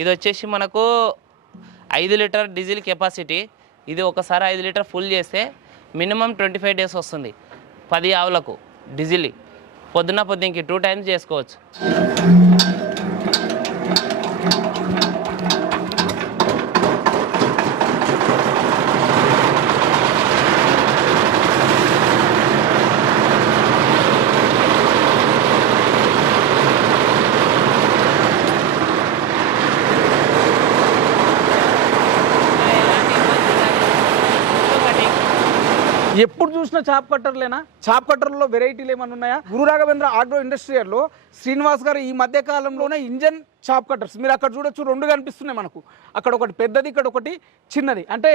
ఇది వచ్చేసి మనకు ఐదు లీటర్ డీజిల్ కెపాసిటీ. ఇది ఒకసారి ఐదు లీటర్ ఫుల్ చేస్తే మినిమం ట్వంటీ ఫైవ్ డేస్ వస్తుంది. పది ఆవులకు డీజిల్. పొద్దున పొద్దునకి టూ టైమ్స్ చేసుకోవచ్చు. ఎప్పుడు చూసినా చాప్ కట్టర్లేనా? చాప్ కట్టర్లో వెరైటీలు ఏమైనా ఉన్నాయా? గురు రాఘవేంద్ర ఆగ్రో ఇండస్ట్రియల్లో శ్రీనివాస్ గారు ఈ మధ్య కాలంలోనే ఇంజన్ చాప్ కట్టర్స్. మీరు అక్కడ చూడొచ్చు రెండు కనిపిస్తున్నాయి మనకు. అక్కడ ఒకటి పెద్దది ఇక్కడ ఒకటి చిన్నది. అంటే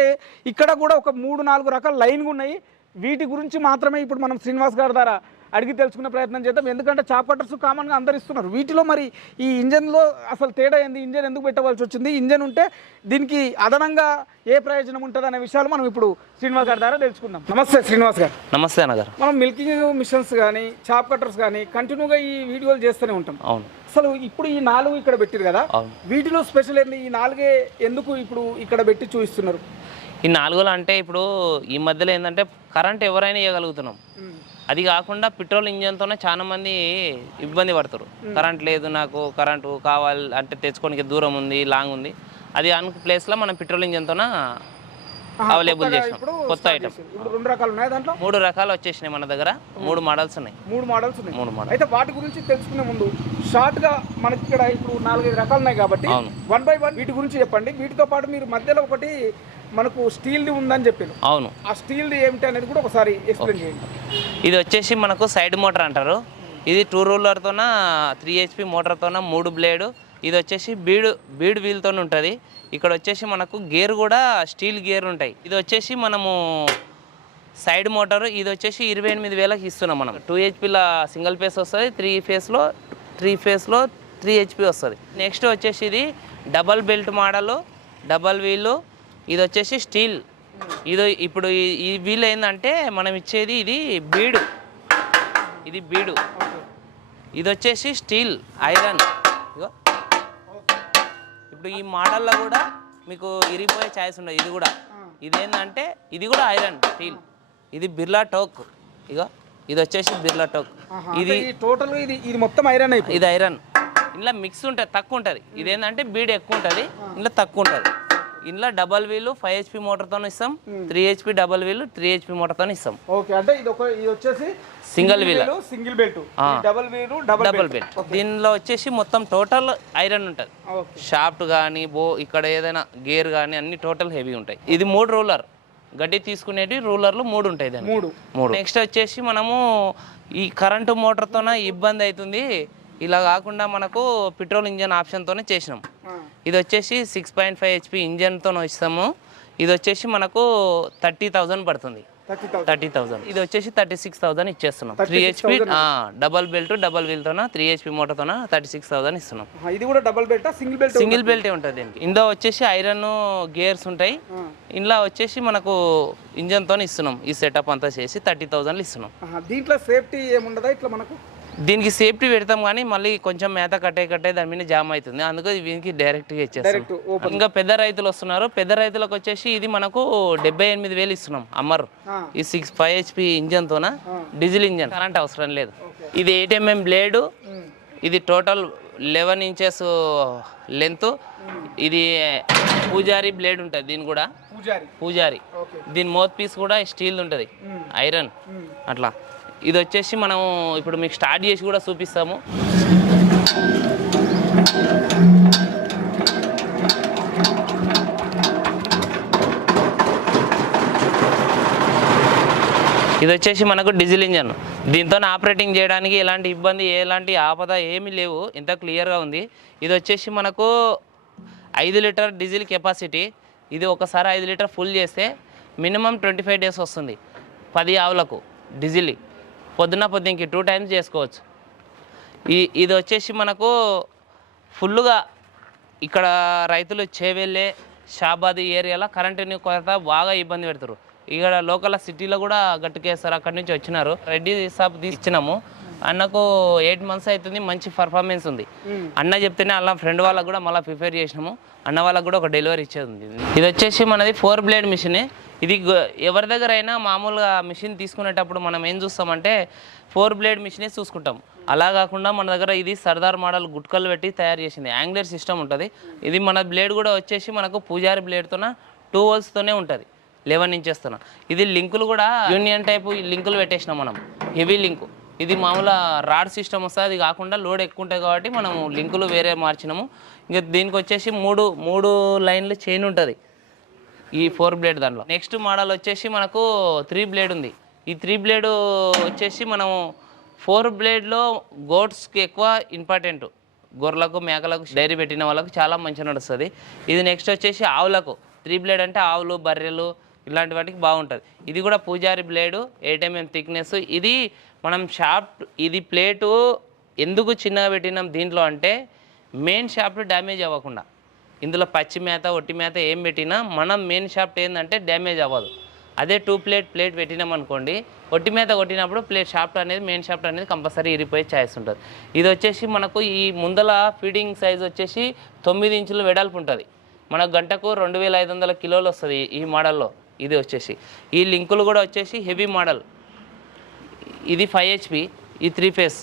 ఇక్కడ కూడా ఒక మూడు నాలుగు రకాల లైన్గా ఉన్నాయి. వీటి గురించి మాత్రమే ఇప్పుడు మనం శ్రీనివాస్ గారి ద్వారా అడిగి తెలుసుకునే ప్రయత్నం చేద్దాం. ఎందుకంటే చాప్ కట్టర్స్ కామన్గా అందరు ఇస్తున్నారు. వీటిలో మరి ఈ ఇంజన్లో అసలు తేడా ఏంది? ఇంజన్ ఎందుకు పెట్టవలసి వచ్చింది? ఇంజన్ ఉంటే దీనికి అదనంగా ఏ ప్రయోజనం ఉంటుంది అనే విషయాలు మనం ఇప్పుడు శ్రీనివాస్ గారి ద్వారా తెలుసుకుందాం. నమస్తే శ్రీనివాస్ గారు. నమస్తే అన్నగారు మనం మిల్కింగ్ మిషన్స్ కానీ చాప్ కట్టర్స్ కానీ కంటిన్యూగా ఈ వీడియోలు చేస్తూనే ఉంటాం. అవును. అసలు ఇప్పుడు ఈ నాలుగు ఇక్కడ పెట్టారు కదా? వీటిలో స్పెషల్ ఏంది? ఈ నాలుగే ఎందుకు ఇప్పుడు ఇక్కడ పెట్టి చూపిస్తున్నారు? ఈ నాలుగులో అంటే ఇప్పుడు ఈ మధ్యలో ఏంటంటే కరెంట్ ఎవరైనా ఇవ్వగలుగుతున్నాం. అది కాకుండా పెట్రోల్ ఇంజన్తోనే చాలా మంది ఇబ్బంది పడతారు. కరెంట్ లేదు నాకు కరెంటు కావాలి అంటే తెచ్చుకోనికి దూరం ఉంది లాంగ్ ఉంది. అది అను ప్లేస్లో మనం పెట్రోల్ ఇంజన్తోన అవైలబుల్ చేసినాం. కొత్త ఐటమ్. ఇప్పుడు రెండు రకాలు ఉన్నాయి దాంట్లో? మూడు రకాలు వచ్చేసినాయి మన దగ్గర. మూడు మోడల్స్ ఉన్నాయి. మూడు మోడల్స్ ఉన్నాయి. మూడు మోడల్ అయితే వాటి గురించి తెలుసుకునే ముందు షార్ట్గా మనకి ఇక్కడ ఇప్పుడు నాలుగైదు రకాలు ఉన్నాయి కాబట్టి. వన్ బై వన్ వీటి గురించి చెప్పండి. వీటితో పాటు మీరు మధ్యలో ఒకటి మనకు స్టీల్ ది ఉందని చెప్పారు. అవును. ఆ స్టీల్ ది ఏమిటి అనేది కూడా ఒకసారి ఎక్స్ప్లెయిన్ చేయండి. ఇది వచ్చేసి మనకు సైడ్ మోటార్ అంటారు. ఇది టూ రూలర్తోన త్రీ హెచ్పి మోటార్తోన మూడు బ్లేడు ఇది వచ్చేసి బీడు బీడు వీల్తో ఉంటుంది. ఇక్కడ వచ్చేసి మనకు గేర్ కూడా స్టీల్ గేర్ ఉంటాయి. ఇది వచ్చేసి మనము సైడ్ మోటార్ ఇది వచ్చేసి ఇరవై ఎనిమిది వేలకు ఇస్తున్నాం మనం. టూ హెచ్పిలో సింగిల్ ఫేస్ వస్తుంది త్రీ ఫేస్లో త్రీ ఫేస్లో త్రీ హెచ్పి వస్తుంది. నెక్స్ట్ వచ్చేసి ఇది డబల్ బెల్ట్ మోడల్ డబల్ వీలు ఇది వచ్చేసి స్టీల్. ఇది ఇప్పుడు ఈ- వీల్ ఏంటంటే మనం ఇచ్చేది ఇది బీడు. ఇది బీడు. ఇది వచ్చేసి స్టీల్ ఐరన్. ఇప్పుడు ఈ మోడల్లో కూడా మీకు ఇరిగిపోయే ఛాయిస్ ఉండదు. ఇది కూడా. ఇదేంటంటే ఇది కూడా ఐరన్ స్టీల్. ఇది బిర్లా టోక్. ఇగో ఇది వచ్చేసి బిర్లా టోక్. ఇది టోటల్ ఇది ఇది మొత్తం ఐరన్ ఇది ఐరన్. ఇందులో మిక్స్ ఉంటుంది తక్కువ ఉంటుంది. ఇదేంటంటే బీడ్ ఎక్కువ ఉంటుంది ఇందులో తక్కువ ఉంటుంది. ఇందులో డబల్ వీలు ఫైవ్ హెచ్పి మోటార్తో ఇస్తాం three HP double wheel three HP మోటార్తో ఇస్తాం. ఓకే అంటే ఇది ఒక ఇది వచ్చేసి single wheel single belt double wheel double belt దీనిలో వచ్చేసి మొత్తం టోటల్ ఐరన్ ఉంటుంది. షాఫ్ట్ కానీ బో ఇక్కడ ఏదైనా గేర్ కానీ అన్ని టోటల్ హెవీ ఉంటాయి. ఇది మూడు రూలర్ గడ్డి తీసుకునేవి రూలర్లు మూడు ఉంటాయి దానికి. మూడు. మూడు. నెక్స్ట్ వచ్చేసి మనము ఈ కరెంటు మోటార్తోన ఇబ్బంది అవుతుంది. ఇలా కాకుండా మనకు పెట్రోల్ ఇంజన్ ఆప్షన్తోనే చేసినాం. ఇది వచ్చేసి సిక్స్ పాయింట్ ఫైవ్ హెచ్పి ఇంజన్తో ఇస్తాము. ఇది వచ్చేసి మనకు థర్టీ థౌజండ్ పడుతుంది. Thirty thousand. థౌసండ్. ఇది వచ్చేసి థర్టీ సిక్స్ థౌసండ్ ఇచ్చేస్తున్నాం. Three HP double belt double వీల్తోన three HP మోటార్తోన థర్టీ సిక్స్ థౌసండ్ ఇస్తున్నాం. ఇది కూడా double belt single belt single బెల్టే ఉంటుంది దీనికి. ఇందులో వచ్చేసి ఐరన్ గేర్స్ ఉంటాయి. ఇందులో వచ్చేసి మనకు ఇంజన్తో ఇస్తున్నాం. ఈ సెటప్ అంతా చేసి థర్టీ థౌజండ్లు ఇస్తున్నాం. దీంట్లో సేఫ్టీ ఏముండదా ఇట్లా మనకు? దీనికి సేఫ్టీ పెడతాం కానీ మళ్ళీ కొంచెం మేత కట్టే కట్టే దాని మీద జామ్ అవుతుంది. అందుకే దీనికి డైరెక్ట్గా ఇచ్చేస్తాం. ఇంకా పెద్ద రైతులు వస్తున్నారు. పెద్ద రైతులకు వచ్చేసి ఇది మనకు డెబ్బై ఎనిమిది వేలు ఇస్తున్నాం అమ్మర్. ఈ six five HP ఇంజన్తోన? Diesel engine. Current అవసరం లేదు. ఇది ఎయిట్ ఎంఎం బ్లేడు. ఇది టోటల్ లెవెన్ ఇంచెస్ లెంత్. ఇది పూజారి బ్లేడ్ ఉంటుంది దీని కూడా. పూజారి. దీని మౌత్ పీస్ కూడా స్టీల్ ఉంటుంది. ఐరన్. అట్లా. ఇది వచ్చేసి మనం ఇప్పుడు మీకు స్టార్ట్ చేసి కూడా చూపిస్తాము. ఇది వచ్చేసి మనకు డీజిల్ ఇంజన్. దీంతో ఆపరేటింగ్ చేయడానికి ఎలాంటి ఇబ్బంది ఎలాంటి ఆపద ఏమీ లేవు. ఇంత క్లియర్గా ఉంది. ఇది వచ్చేసి మనకు ఐదు లీటర్ డీజిల్ కెపాసిటీ. ఇది ఒకసారి ఐదు లీటర్ ఫుల్ చేస్తే మినిమం ట్వంటీ ఫైవ్ డేస్ వస్తుంది. పది ఆవులకు డీజిల్. పొద్దున పొద్దునకి టూ టైమ్స్ చేసుకోవచ్చు. ఈ ఇది వచ్చేసి మనకు ఫుల్గా ఇక్కడ రైతులు చేవెళ్ళే షాబాద్ ఏరియాలో కరెంటుని కొరత బాగా ఇబ్బంది పెడతారు ఇక్కడ లోకల్ సిటీలో కూడా గట్టుకేస్తారు అక్కడి నుంచి వచ్చినారు. రెడ్డి సాబ్ తీసి ఇచ్చినాము. అన్నకు ఎయిట్ మంత్స్ అవుతుంది మంచి పర్ఫార్మెన్స్ ఉంది. అన్న చెప్తేనే అలా ఫ్రెండ్ వాళ్ళకి కూడా మళ్ళీ ప్రిపేర్ చేసినాము. అన్న వాళ్ళకి కూడా ఒక డెలివరీ ఇచ్చేది ఉంది. ఇది వచ్చేసి మనది ఫోర్ బ్లేడ్ మిషన్ ఇది ఎవరి దగ్గర అయినా మామూలుగా మిషన్ తీసుకునేటప్పుడు మనం ఏం చూస్తామంటే ఫోర్ బ్లేడ్ మిషనే చూసుకుంటాం. అలా కాకుండా మన దగ్గర ఇది సర్దార్ మోడల్ గుట్కలు పెట్టి తయారు చేసింది. యాంగ్లర్ సిస్టమ్ ఉంటుంది. ఇది మన బ్లేడ్ కూడా వచ్చేసి మనకు పూజారి బ్లేడ్తోన టూ హోల్స్తోనే ఉంటుంది. లెవెన్ ఇంచెస్తోన ఇది లింకులు కూడా యూనియన్ టైప్ లింకులు పెట్టేసినాం మనం. Heavy link. ఇది మామూలు రాడ్ సిస్టమ్ వస్తుంది. అది కాకుండా లోడ్ ఎక్కువ ఉంటుంది కాబట్టి మనం లింకులు వేరే మార్చినాము. ఇంకా దీనికి వచ్చేసి మూడు మూడు లైన్లు చైన్ ఉంటుంది. ఈ ఫోర్ బ్లేడ్ దాంట్లో. నెక్స్ట్ మోడల్ వచ్చేసి మనకు త్రీ బ్లేడ్ ఉంది. ఈ త్రీ బ్లేడ్ వచ్చేసి మనం ఫోర్ బ్లేడ్లో గోట్స్కి ఎక్కువ ఇంపార్టెంట్ గొర్రెలకు మేకలకు డైరీ పెట్టిన వాళ్ళకు చాలా మంచిగా నడుస్తుంది. ఇది నెక్స్ట్ వచ్చేసి ఆవులకు. త్రీ బ్లేడ్ అంటే ఆవులు బర్రెలు ఇలాంటి వాటికి బాగుంటుంది. ఇది కూడా పూజారి బ్లేడు ఎయిట్ ఎంఎం థిక్నెస్ ఇది మనం షాఫ్ట్ ఇది ప్లేటు ఎందుకు చిన్నగా పెట్టినాం దీంట్లో అంటే మెయిన్ షాఫ్ట్ డ్యామేజ్ అవ్వకుండా. ఇందులో పచ్చి మేత ఒట్టి మేత ఏం పెట్టినా మనం మెయిన్ షాఫ్ట్ ఏంటంటే డ్యామేజ్ అవ్వదు. అదే టూ ప్లేట్ ప్లేట్ పెట్టినాం అనుకోండి ఒట్టి మేత కొట్టినప్పుడు ప్లేట్ షాఫ్ట్ అనేది మెయిన్ షాఫ్ట్ అనేది కంపల్సరీ ఇరిపోయే ఛాయిస్ ఉంటుంది. ఇది వచ్చేసి మనకు ఈ ముందల ఫీడింగ్ సైజ్ వచ్చేసి తొమ్మిది ఇంచులు వెడల్పు ఉంటుంది. మన గంటకు రెండు వేల ఐదు వందల కిలోలు వస్తుంది ఈ మోడల్లో ఇది వచ్చేసి. ఈ లింకులు కూడా వచ్చేసి హెవీ మోడల్. ఇది ఫైవ్ హెచ్పి ఈ త్రీ ఫేస్.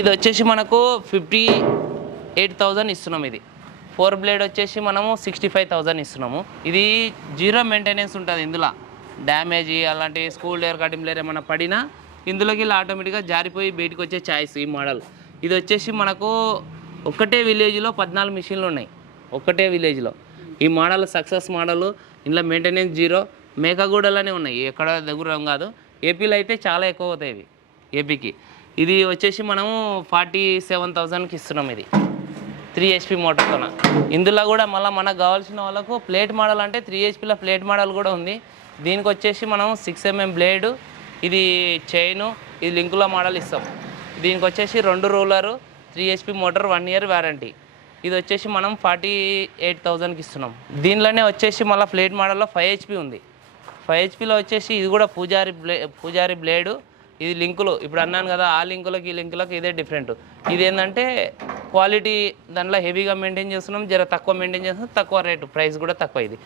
ఇది వచ్చేసి మనకు ఫిఫ్టీ ఎయిట్ థౌజండ్ ఇస్తున్నాం ఇది. ఫోర్ బ్లేడ్ వచ్చేసి మనము సిక్స్టీ ఫైవ్ థౌజండ్ ఇస్తున్నాము. ఇది జీరో మెయింటెనెన్స్ ఉంటుంది ఇందులో. డ్యామేజ్ అలాంటి స్కూల్ లేర్ కటింగ్ లేర్ ఏమైనా పడినా ఇందులోకి ఇలా ఆటోమేటిక్గా జారిపోయి బయటకు వచ్చే ఛాయిస్ ఈ మోడల్. ఇది వచ్చేసి మనకు ఒక్కటే విలేజ్లో పద్నాలుగు మిషన్లు ఉన్నాయి. ఒక్కటే విలేజ్లో. ఈ మోడల్ సక్సెస్ మోడల్ ఇందులో మెయింటెనెన్స్ జీరో మేకగూడలోనే ఉన్నాయి. ఎక్కడ దగ్గర కాదు. ఏపీలో అయితే చాలా ఎక్కువ అవుతాయి ఇవి ఏపీకి. ఇది వచ్చేసి మనము ఫార్టీ సెవెన్ థౌజండ్కి ఇస్తున్నాం ఇది. త్రీ హెచ్పి మోటార్తోన ఇందులో కూడా మళ్ళీ మనకు కావాల్సిన వాళ్ళకు ప్లేట్ మోడల్ అంటే త్రీ హెచ్పిలో ప్లేట్ మోడల్ కూడా ఉంది. దీనికి వచ్చేసి మనం సిక్స్ ఎంఎం బ్లేడు ఇది చైను ఇది లింకులో మోడల్ ఇస్తాం. దీనికి వచ్చేసి రెండు roller three HP motor one year warranty ఇది వచ్చేసి మనం ఫార్టీ ఎయిట్ థౌజండ్కి ఇస్తున్నాం. దీనిలోనే వచ్చేసి మళ్ళీ ప్లేట్ మోడల్లో ఫైవ్ హెచ్పి ఉంది. ఫైవ్ హెచ్పిలో వచ్చేసి ఇది కూడా పూజారి బ్లే పూజారి బ్లేడు. ఇది లింకులు. ఇప్పుడు అన్నాను కదా ఆ లింకులకి ఈ లింకులకు ఇదే డిఫరెంట్. ఇది ఏంటంటే క్వాలిటీ దాంట్లో హెవీగా మెయింటైన్ చేస్తున్నాం జర తక్కువ మెయింటైన్ చేస్తున్నాం తక్కువ రేటు ప్రైస్ కూడా తక్కువ ఇది.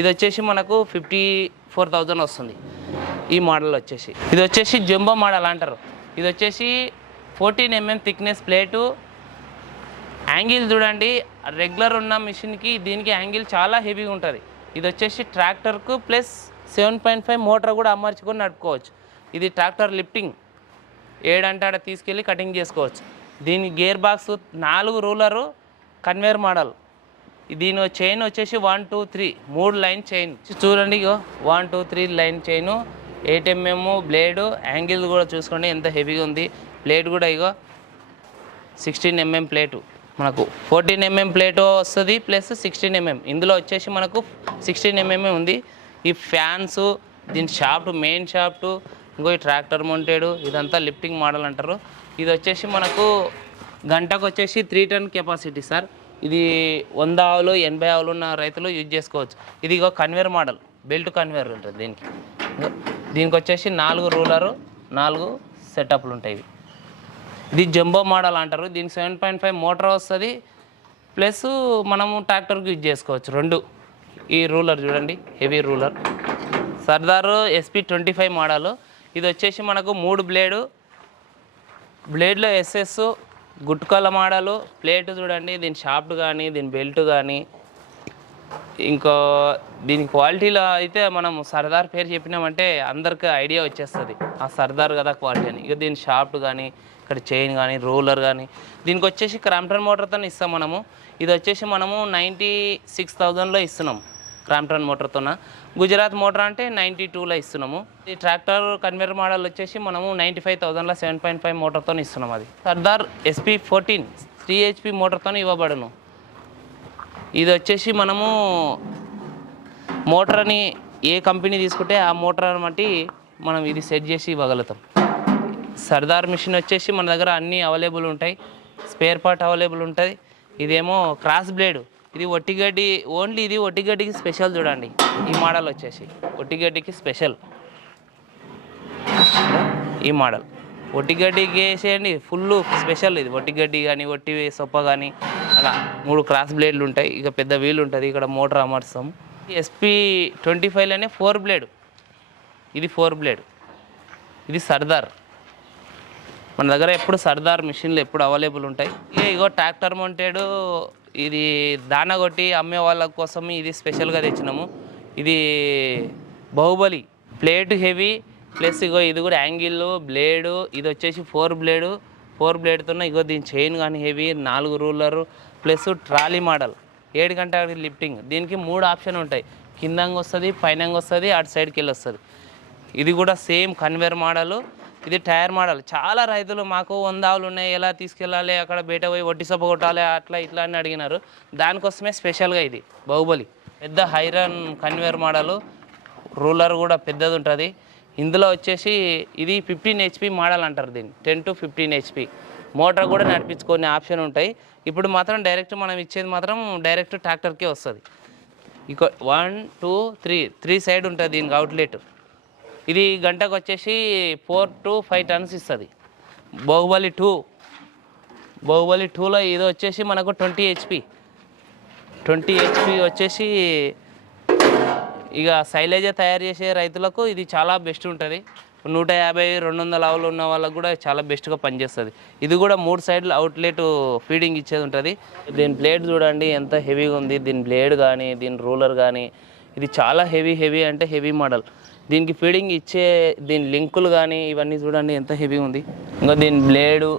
ఇది వచ్చేసి మనకు ఫిఫ్టీ ఫోర్ థౌజండ్ వస్తుంది ఈ మోడల్ వచ్చేసి. ఇది వచ్చేసి జంబో మోడల్ అంటారు. ఇది వచ్చేసి fourteen mm thickness plate. Angle చూడండి రెగ్యులర్ ఉన్న మిషన్కి దీనికి యాంగిల్ చాలా హెవీగా ఉంటుంది. ఇది వచ్చేసి ట్రాక్టర్కు plus seven point five motor కూడా అమర్చుకొని నడుపుకోవచ్చు. ఇది ట్రాక్టర్ లిఫ్టింగ్. ఏడంటే ఆడ తీసుకెళ్ళి కటింగ్ చేసుకోవచ్చు. దీని గేర్ బాక్స్ నాలుగు రూలరు కన్వేర్ మోడల్. దీని చైన్ వచ్చేసి వన్ టూ త్రీ. మూడు లైన్ చైన్. చూడండి ఇగో. One two three line chain. Eight mm blade. Angle కూడా చూసుకోండి ఎంత హెవీగా ఉంది. ప్లేట్ కూడా ఇగో. సిక్స్టీన్ ఎంఎం ప్లేటు మనకు. ఫోర్టీన్ ఎంఎం ప్లేటు వస్తుంది ప్లస్ సిక్స్టీన్ ఎంఎం ఇందులో వచ్చేసి మనకు సిక్స్టీన్ ఎంఎం ఉంది. ఈ ఫ్యాన్స్ దీని షాఫ్ట్ మెయిన్ షాఫ్ట్ ఇంకో ఈ ట్రాక్టర్ మౌంటెడ్ ఇదంతా లిఫ్టింగ్ మోడల్ అంటారు. ఇది వచ్చేసి మనకు గంటకు వచ్చేసి త్రీ టన్ కెపాసిటీ సార్. ఇది వంద ఆవులు ఎనభై ఆవులు ఉన్న రైతులు యూజ్ చేసుకోవచ్చు. ఇది ఇగో కన్వేర్ మోడల్ బెల్ట్ కన్వేర్ ఉంటుంది దీనికి. దీనికి వచ్చేసి నాలుగు రూలరు నాలుగు సెటప్లు ఉంటాయి ఇవి. ఇది జంబో మోడల్ అంటారు. దీనికి సెవెన్ పాయింట్ ఫైవ్ మోటార్ వస్తుంది ప్లస్ మనము ట్రాక్టర్కి యూజ్ చేసుకోవచ్చు రెండు. ఈ రూలర్ చూడండి heavy roller. Sardar SP twenty five model. ఇది వచ్చేసి మనకు మూడు బ్లేడు. బ్లేడ్లో ఎస్ఎస్ గుట్కల మోడలు. ప్లేట్ చూడండి దీని షాఫ్ట్ కానీ దీని బెల్ట్ కానీ ఇంకో దీని క్వాలిటీలో అయితే మనం సర్దార్ పేరు చెప్పినామంటే అందరికి ఐడియా వచ్చేస్తుంది. ఆ సర్దార్ కదా క్వాలిటీ అని. ఇక దీని షాఫ్ట్ కానీ ఇక్కడ చైన్ కానీ రోలర్ కానీ దీనికి వచ్చేసి క్రాంప్టన్ మోటార్తో ఇస్తాం మనము. ఇది వచ్చేసి మనము నైంటీ సిక్స్ థౌజండ్లో ఇస్తున్నాం. క్రాంప్టన్ మోటార్తోన గుజరాత్ మోటార్ అంటే నైంటీ టూలో ఇస్తున్నాము. ఈ ట్రాక్టర్ కన్వేర్ మోడల్ వచ్చేసి మనము నైంటీ ఫైవ్ థౌజండ్లో సెవెన్ పాయింట్ ఫైవ్ మోటార్తో ఇస్తున్నాం అది. Sardar SP fourteen three HP మోటార్తో ఇవ్వబడును. ఇది వచ్చేసి మనము మోటార్ని ఏ కంపెనీ తీసుకుంటే ఆ మోటార్ బట్టి మనం ఇది సెట్ చేసి ఇవ్వగలుగుతాం. సర్దార్ మిషన్ వచ్చేసి మన దగ్గర అన్నీ అవైలబుల్ ఉంటాయి. స్పేర్ పార్ట్ అవైలబుల్ ఉంటుంది. ఇదేమో క్రాస్ బ్లేడు ఇది ఒట్టిగడ్డి ఓన్లీ ఇది ఒట్టిగడ్డికి స్పెషల్ చూడండి. ఈ మోడల్ వచ్చేసి. ఒట్టిగడ్డికి స్పెషల్. ఈ మోడల్. ఒట్టిగడ్డికి వేసేయండి ఫుల్ స్పెషల్ ఇది. ఒట్టిగడ్డి కానీ ఒట్టి సొప్ప కానీ అలా మూడు క్రాస్ బ్లేడ్లు ఉంటాయి. ఇక పెద్ద వీల్ ఉంటుంది. ఇక్కడ మోటార్ అమర్స్తాం. ఎస్పీ ట్వంటీ ఫైవ్లోనే ఫోర్ బ్లేడ్. ఇది ఫోర్ బ్లేడ్. ఇది సర్దార్. మన దగ్గర ఎప్పుడు సర్దార్ మిషన్లు ఎప్పుడు అవైలబుల్ ఉంటాయి. ఇగో ట్రాక్టర్ మౌంటెడ్ ఇది దాన కొట్టి అమ్మే వాళ్ళ కోసం ఇది స్పెషల్గా తెచ్చినాము. ఇది బాహుబలి ప్లేట్ హెవీ ప్లస్ ఇగో ఇది కూడా యాంగిల్ బ్లేడు ఇది వచ్చేసి ఫోర్ బ్లేడు ఫోర్ బ్లేడ్తో ఇగో దీని చైన్ కానీ హెవీ నాలుగు రూలర్ ప్లస్ ట్రాలీ మోడల్. ఏడు గంటల లిఫ్టింగ్ దీనికి మూడు ఆప్షన్ ఉంటాయి. కిందంగా వస్తుంది పైనంగా వస్తుంది అటు సైడ్కి వెళ్ళి వస్తుంది ఇది కూడా సేమ్ కన్వేర్ మోడలు ఇది టైర్ మోడల్. చాలా రైతులు మాకు వంద ఆవులు ఉన్నాయి ఎలా తీసుకెళ్ళాలి అక్కడ బయట పోయి వడ్డీ సొప్ప కొట్టాలి అట్లా ఇట్లా అని అడిగినారు. దానికోసమే స్పెషల్గా ఇది బాహుబలి. పెద్ద హైరన్ కన్వేర్ మోడలు రూలర్ కూడా పెద్దది ఉంటుంది. ఇందులో వచ్చేసి ఇది ఫిఫ్టీన్ హెచ్పి మోడల్ అంటారు దీన్ని ten to fifteen HP. Motor కూడా నడిపించుకునే ఆప్షన్ ఉంటాయి. ఇప్పుడు మాత్రం డైరెక్ట్ మనం ఇచ్చేది మాత్రం డైరెక్ట్ ట్రాక్టర్కే వస్తుంది. ఇక one two three three side ఉంటుంది దీనికి అవుట్లెట్. ఇది గంటకు వచ్చేసి ఫోర్ టు ఫైవ్ టన్స్ ఇస్తుంది. బాహుబలి టూ బాహుబలి టూలో ఇది వచ్చేసి మనకు ట్వంటీ హెచ్పి ట్వంటీ హెచ్పి వచ్చేసి ఇక సైలేజ్ తయారు చేసే రైతులకు ఇది చాలా బెస్ట్ ఉంటుంది. నూట యాభై రెండు వందల ఆవులు ఉన్న వాళ్ళకు కూడా చాలా బెస్ట్గా పనిచేస్తుంది. ఇది కూడా మూడు సైడ్లు అవుట్లెట్ ఫీడింగ్ ఇచ్చేది ఉంటుంది. దీని బ్లేడ్ చూడండి ఎంత హెవీగా ఉంది. దీని బ్లేడ్ కానీ దీని రూలర్ కానీ ఇది చాలా హెవీ హెవీ అంటే హెవీ మోడల్ దీనికి ఫీడింగ్ ఇచ్చే దీని లింకులు కానీ ఇవన్నీ చూడండి ఎంత హెవీ ఉంది. ఇంకా దీని బ్లేడు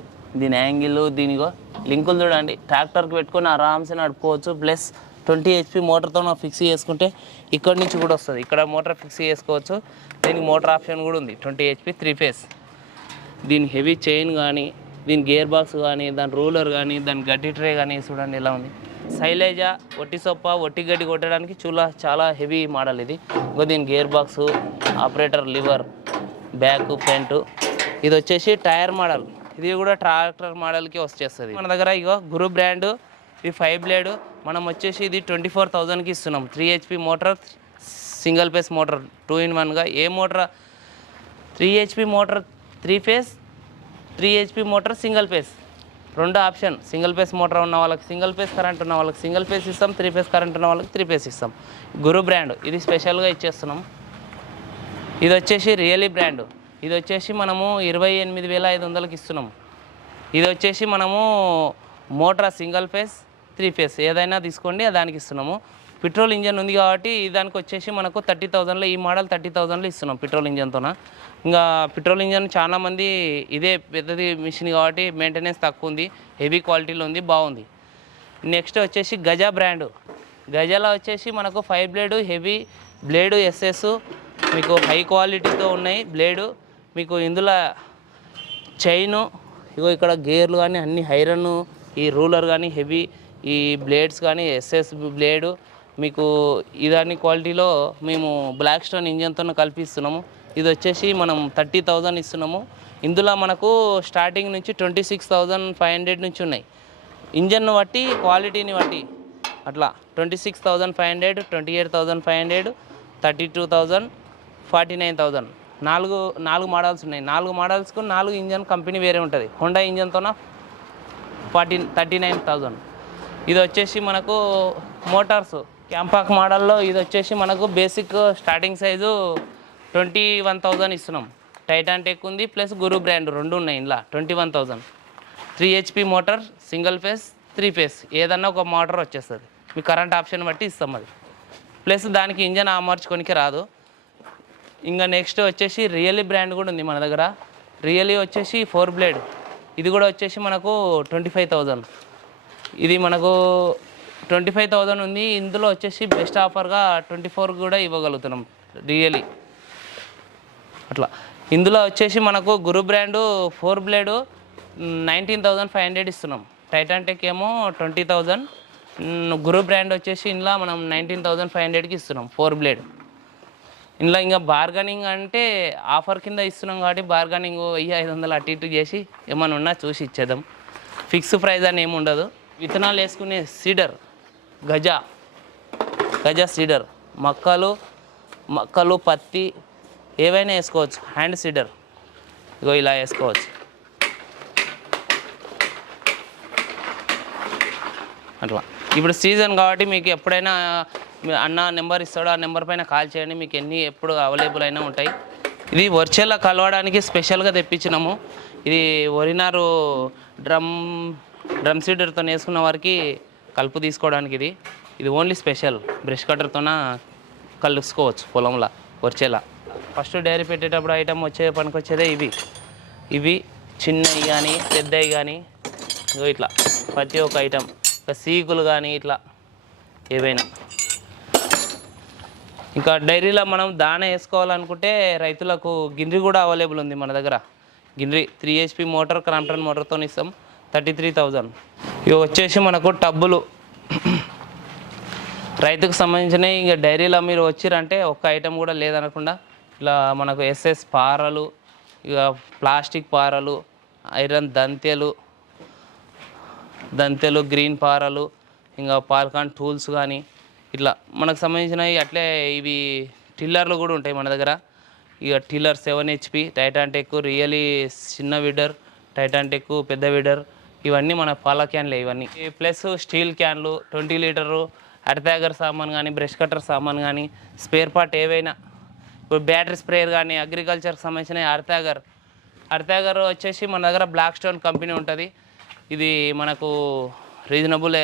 దీని యాంగిల్ దీనిగో లింకులు చూడండి. ట్రాక్టర్కి పెట్టుకొని ఆరామ్సే నడుపుకోవచ్చు. ప్లస్ ట్వంటీ హెచ్పి మోటార్తో ఫిక్స్ చేసుకుంటే ఇక్కడ నుంచి కూడా వస్తుంది. ఇక్కడ మోటార్ ఫిక్స్ చేసుకోవచ్చు. దీనికి మోటార్ ఆప్షన్ కూడా ఉంది. Twenty HP three phase. దీని హెవీ చైన్ కానీ దీని గేర్ బాక్స్ కానీ దాని రూలర్ కానీ దాని గడ్డి ట్రే కానీ చూడండి ఎలా ఉంది. సైలేజా ఒట్టి సొప్ప ఒట్టి గడ్డి కొట్టడానికి చూలా చాలా హెవీ మోడల్ ఇది. ఇంకో దీని gear box operator lever back front ఇది వచ్చేసి టైర్ మోడల్. ఇది కూడా ట్రాక్టర్ మోడల్కి వచ్చేస్తుంది. మన దగ్గర ఇగో గురు బ్రాండ్ ఇది ఫైవ్ బ్లేడ్ మనం వచ్చేసి ఇది ట్వంటీ ఫోర్ థౌజండ్కి ఇస్తున్నాం. Three HP motor single phase motor two in వన్గా ఏ motor three HP motor three phase three HP motor single phase రెండు ఆప్షన్ సింగిల్ ఫేస్ మోటార్ ఉన్న వాళ్ళకి సింగిల్ ఫేస్ కరెంట్ ఉన్న వాళ్ళకి సింగిల్ ఫేస్ ఇస్తాం త్రీ ఫేస్ కరెంట్ ఉన్న వాళ్ళకి three phase ఇస్తాం. గురు బ్రాండ్ ఇది స్పెషల్గా ఇచ్చేస్తున్నాం. ఇది వచ్చేసి రియలీ బ్రాండ్. ఇది వచ్చేసి మనము ఇరవై ఎనిమిది వేల ఐదు వందలకి ఇస్తున్నాం. ఇది వచ్చేసి మనము motor single phase three phase ఏదైనా తీసుకోండి దానికి ఇస్తున్నాము. పెట్రోల్ ఇంజన్ ఉంది కాబట్టి దానికి వచ్చేసి మనకు థర్టీ థౌజండ్లో ఈ మోడల్ థర్టీ థౌజండ్లో ఇస్తున్నాం పెట్రోల్ ఇంజన్తోన. ఇంకా పెట్రోల్ ఇంజన్ చాలామంది ఇదే పెద్దది మిషన్ కాబట్టి మెయింటెనెన్స్ తక్కువ ఉంది హెవీ క్వాలిటీలో ఉంది బాగుంది. నెక్స్ట్ వచ్చేసి గజా బ్రాండ్. గజాలో వచ్చేసి మనకు five blade heavy blade SS మీకు హై క్వాలిటీతో ఉన్నాయి బ్లేడు మీకు ఇందులో చైను ఇగో ఇక్కడ గేర్లు కానీ అన్ని ఐరన్ ఈ రూలర్ కానీ హెవీ ఈ బ్లేడ్స్ కానీ ఎస్ఎస్ బ్లేడు మీకు ఇదాని క్వాలిటీలో మేము బ్లాక్ స్టోన్ ఇంజన్తో కల్పిస్తున్నాము. ఇది వచ్చేసి మనం థర్టీ థౌజండ్ ఇస్తున్నాము. ఇందులో మనకు స్టార్టింగ్ నుంచి twenty six thousand five hundred నుంచి ఉన్నాయి. ఇంజన్ను బట్టి క్వాలిటీని బట్టి అట్లా twenty six thousand five hundred twenty eight thousand five hundred thirty two thousand forty nine thousand. నాలుగు నాలుగు మోడల్స్ ఉన్నాయి. నాలుగు మోడల్స్కు నాలుగు ఇంజన్ కంపెనీ వేరే ఉంటుంది. హోండా ఇంజన్తోన ఫార్టీ థర్టీ నైన్ థౌజండ్. ఇది వచ్చేసి మనకు మోటార్స్. క్యాంపాక్ మోడల్లో ఇది వచ్చేసి మనకు basic starting size twenty one thousand ఇస్తున్నాం. టైటాన్ టెక్ ఉంది ప్లస్ గురు బ్రాండ్ రెండు ఉన్నాయి ఇలా twenty one thousand. Three HP motor single phase three phase ఏదన్నా ఒక మోటార్ వచ్చేస్తుంది. మీ కరెంట్ ఆప్షన్ బట్టి ఇస్తాం అది. ప్లస్ దానికి ఇంజన్ అమర్చుకోనికి రాదు. ఇంకా నెక్స్ట్ వచ్చేసి రియలీ బ్రాండ్ కూడా ఉంది మన దగ్గర. రియలీ వచ్చేసి ఫోర్ బ్లేడ్ ఇది కూడా వచ్చేసి మనకు ట్వంటీ ఫైవ్ థౌజండ్ ఇది మనకు ట్వంటీ ఫైవ్ థౌజండ్ ఉంది. ఇందులో వచ్చేసి బెస్ట్ ఆఫర్గా ట్వంటీ ఫోర్ కూడా ఇవ్వగలుగుతున్నాం. రియలీ అట్లా. ఇందులో వచ్చేసి మనకు Guru brand four blade nineteen thousand five hundred ఇస్తున్నాం. టైటాన్ టెక్ ఏమో ట్వంటీ థౌజండ్ గురు బ్రాండ్ వచ్చేసి ఇందులో మనం నైన్టీన్ థౌజండ్ ఫైవ్ హండ్రెడ్కి ఇస్తున్నాం ఫోర్ బ్లేడ్. ఇందులో ఇంకా బార్గనింగ్ అంటే ఆఫర్ కింద ఇస్తున్నాం కాబట్టి బార్గనింగ్ వెయ్యి ఐదు వందలు అటు ఇటు చేసి ఏమైనా ఉన్నా చూసి ఇచ్చేద్దాం. ఫిక్స్ ప్రైస్ అని ఏమి ఉండదు. విత్తనాలు వేసుకునే సీడర్ గజ. గజ సీడర్. మక్కలు మొక్కలు పత్తి ఏవైనా వేసుకోవచ్చు. Hand seeder. ఇగో ఇలా వేసుకోవచ్చు. అట్లా. ఇప్పుడు సీజన్ కాబట్టి మీకు ఎప్పుడైనా అన్న నెంబర్ ఇస్తాడో ఆ నెంబర్ పైన కాల్ చేయండి. మీకు ఎన్ని ఎప్పుడు అవైలబుల్ అయినా ఉంటాయి. ఇది వర్చెల్లా కలవడానికి స్పెషల్గా తెప్పించినాము. ఇది వరినారు డ్రమ్ డ్రమ్ సీడర్తో వేసుకున్న వారికి కలుపు తీసుకోవడానికి ఇది. ఇది ఓన్లీ స్పెషల్. బ్రష్ కట్టర్తోన కలుసుకోవచ్చు పొలంలో వచ్చేలా. ఫస్ట్ డైరీ పెట్టేటప్పుడు ఐటమ్ వచ్చే పనికొచ్చేదే ఇవి. ఇవి చిన్నవి కానీ పెద్దవి కానీ ఇగో ఇట్లా. ప్రతి ఒక్క ఐటమ్ ఇంకా సీకులు కానీ ఇట్లా ఏవైనా. ఇంకా డైరీలో మనం దాన వేసుకోవాలనుకుంటే రైతులకు గిన్నె కూడా అవైలబుల్ ఉంది మన దగ్గర. గిన్నె త్రీ హెచ్పి మోటార్ క్రాంప్టన్ మోటార్తో ఇస్తాం. Thirty three thousand. ఇవి వచ్చేసి మనకు టబ్బులు. రైతుకు సంబంధించిన ఇంకా డైరీలో మీరు వచ్చిరంటే ఒక్క ఐటెం కూడా లేదనకుండా ఇలా మనకు ఎస్ఎస్ పారలు ఇక ప్లాస్టిక్ పారలు ఐరన్ దంతెలు దంతెలు గ్రీన్ పారలు ఇంకా పాల్కాన్ టూల్స్ కానీ ఇట్లా మనకు సంబంధించినవి అట్లే ఇవి టిల్లర్లు కూడా ఉంటాయి మన దగ్గర. ఇక tiller seven HP Titan tech really చిన్న విడర్ టైటాంటెక్ పెద్ద విడర్ ఇవన్నీ మన పాల క్యాన్లే ఇవన్నీ. ప్లస్ స్టీల్ క్యాన్లు ట్వంటీ లీటరు అర్తాగర్ సామాన్ కానీ బ్రష్ కట్టర్ సామాన్ కానీ స్పేర్ పార్ట్ ఏవైనా. ఇప్పుడు బ్యాటరీ స్ప్రేయర్ కానీ అగ్రికల్చర్కి సంబంధించిన అర్తాగర్ అర్తాగర్ వచ్చేసి మన దగ్గర బ్లాక్ స్టోన్ కంపెనీ ఉంటుంది. ఇది మనకు రీజనబుల్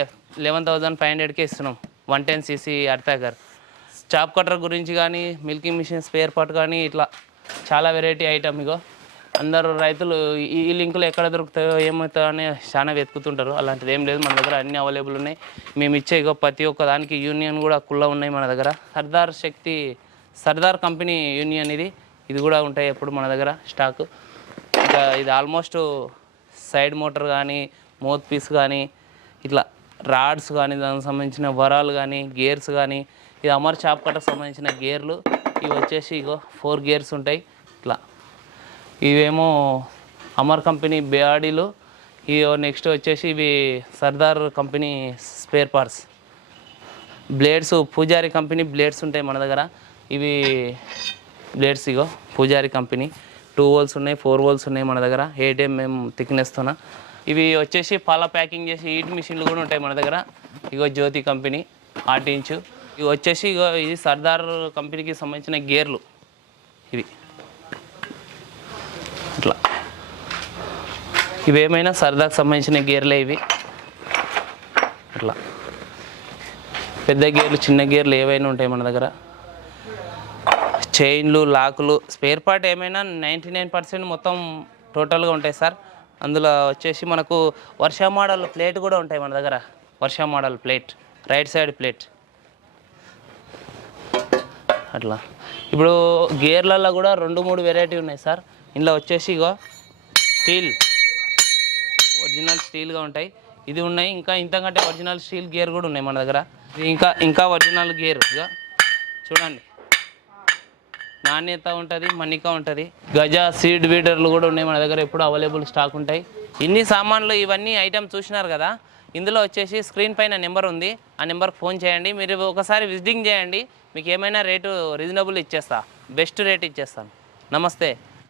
లెవెన్ థౌజండ్ ఫైవ్ హండ్రెడ్కే ఇస్తున్నాం. వన్ టెన్ సీసీ అర్తాగర్ చాప్ కట్టర్ గురించి కానీ మిల్కింగ్ మిషన్ స్పేర్ పార్ట్ కానీ ఇట్లా చాలా వెరైటీ ఐటమ్ ఇగో. అందరు రైతులు ఈ లింకులు ఎక్కడ దొరుకుతాయో ఏమవుతాయో అని చాలా వెతుకుతుంటారు. అలాంటిది ఏం లేదు మన దగ్గర అన్ని అవైలబుల్ ఉన్నాయి. మేము ఇచ్చే ఇగో ప్రతి ఒక్క దానికి యూనియన్ కూడా కుళ్ళ ఉన్నాయి మన దగ్గర. సర్దార్ శక్తి సర్దార్ కంపెనీ యూనియన్ ఇది. ఇది కూడా ఉంటాయి ఎప్పుడు మన దగ్గర స్టాక్ ఇంకా ఇది ఆల్మోస్ట్ సైడ్ మోటార్ కానీ మౌత్ పీస్ కానీ ఇట్లా రాడ్స్ కానీ దానికి సంబంధించిన వరాలు కానీ గేర్స్ కానీ ఇది అమర్ చాప్ కట్టకు సంబంధించిన గేర్లు ఇవి వచ్చేసి ఇగో ఫోర్ గేర్స్ ఉంటాయి. ఇట్లా ఇవేమో అమర్ కంపెనీ బేఆడీలు ఇవి నెక్స్ట్ వచ్చేసి ఇవి Sardar company spare parts. Blades Pujari company blades ఉంటాయి మన దగ్గర. ఇవి బ్లేడ్స్ ఇగో పూజారి కంపెనీ. టూ వోల్స్ ఉన్నాయి ఫోర్ వోల్స్ ఉన్నాయి మన దగ్గర. ఎయిట్ ఎంఎం థిక్నెస్తోన ఇవి వచ్చేసి పాల ప్యాకింగ్ చేసి హీట్ మిషన్లు కూడా ఉంటాయి మన దగ్గర. ఇగో జ్యోతి కంపెనీ ఆర్ట్ ఇంచు. ఇవి వచ్చేసి ఇగో ఇది సర్దార్ కంపెనీకి సంబంధించిన గేర్లు. ఇవి. ఇవేమైనా సరదాకు సంబంధించిన గేర్లే ఇవి. అట్లా. పెద్ద గేర్లు చిన్న గేర్లు ఏవైనా ఉంటాయి మన దగ్గర. చైన్లు లాకులు స్పేర్ పార్ట్ ఏమైనా నైంటీ నైన్ పర్సెంట్ మొత్తం టోటల్గా ఉంటాయి సార్. అందులో వచ్చేసి మనకు వర్ష మోడల్ ప్లేట్ కూడా ఉంటాయి మన దగ్గర. Varsha model plate right side plate. అట్లా. ఇప్పుడు గేర్లలో కూడా రెండు మూడు వెరైటీ ఉన్నాయి సార్. ఇందులో వచ్చేసి ఇగో స్టీల్. ఒరిజినల్ స్టీల్గా ఉంటాయి. ఇది ఉన్నాయి. ఇంకా ఇంతకంటే ఒరిజినల్ స్టీల్ గేర్ కూడా ఉన్నాయి మన దగ్గర. ఇంకా ఇంకా ఒరిజినల్ గేర్. చూడండి. నాణ్యత ఉంటుంది మన్నిక ఉంటుంది. గజ సీడ్ బీటర్లు కూడా ఉన్నాయి మన దగ్గర. ఎప్పుడు అవైలబుల్ స్టాక్ ఉంటాయి. ఇన్ని సామాన్లు ఇవన్నీ ఐటమ్స్ చూసినారు కదా. ఇందులో వచ్చేసి స్క్రీన్ పైన నెంబర్ ఉంది. ఆ నెంబర్కి ఫోన్ చేయండి. మీరు ఒకసారి విజిటింగ్ చేయండి. మీకు ఏమైనా రేటు రీజనబుల్ ఇచ్చేస్తా. బెస్ట్ రేట్ ఇచ్చేస్తాను. నమస్తే.